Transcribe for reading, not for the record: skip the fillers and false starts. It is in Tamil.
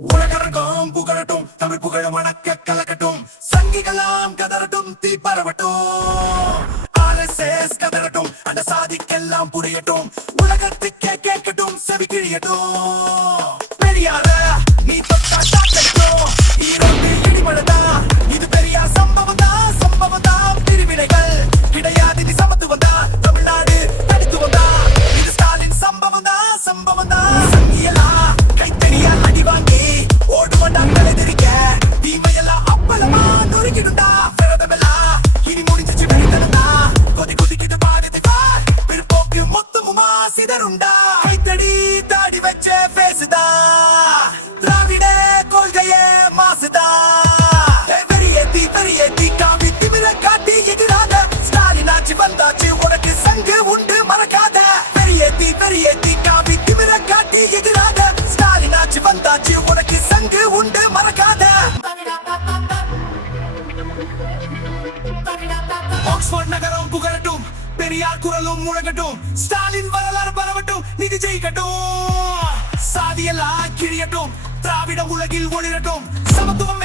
உலகரங்கம் புகழட்டும், தமிழ் புகழ வணக்க கலக்கட்டும், சங்கிகளாம் கதறட்டும், தீ பரவட்டும். RSS கதறட்டும், அந்த சாதிக்கெல்லாம் புரியட்டும், உலகத்துக்கே கேட்கட்டும், செவி கிழியட்டும். பெரியார நீ தொட்டா சாத்தட்டும், ஈரோடு இடிமழதா, இது பெரியார் சம்பவம் தான், சம்பவம் தான். பிரிவினைகள் கிடையாது, இது சமத்துவம் தான், தமிழ்நாடு தனித்துவம் தான், இது ஸ்டாலின் சம்பவம் தான், சம்பவம் தான். சங்கியலா கைத்தறியா அடி வாங்கி ஓடுவண்டா தலைதறிக்க, தீமையெல்லாம் அப்பளமா நொறுக்கிடுண்டா. விரதமெல்லாம் இனி முடிஞ்சிச்சு, வெளித்தனந்தா கொதி கொதிக்குது பாரதி பார், பிற்போக்கு மொத்தமுமா சிதறுண்டா. கைத்தடி தாடி வச்ச பேசுதா, திராவிட கொள்கையே மாசுதா. பெரியேத்தி காமி திமிர காட்டி எதிராத, ஸ்டாலின் ஆட்சி வந்தாச்சு, உனக்கு சங்கு உண்டு மறக்காத. பெரியேத்தி காமி திமிர காட்டி எதிராத, ஸ்டாலின் ஆட்சி வந்தாச்சு, உனக்கு சங்கு உண்டு மறக்காத. ஆக்ஸ்போர்ட் நகரம் புகழட்டும், பெரியார் குரலும் முழங்கட்டும், ஸ்டாலின் வரலாறு பரவட்டும், நிதி ஜெயிக்கட்டும். சாதியெல்லாம் கிழியட்டும், திராவிட உலகில் ஒளிரட்டும், சமத்துவம்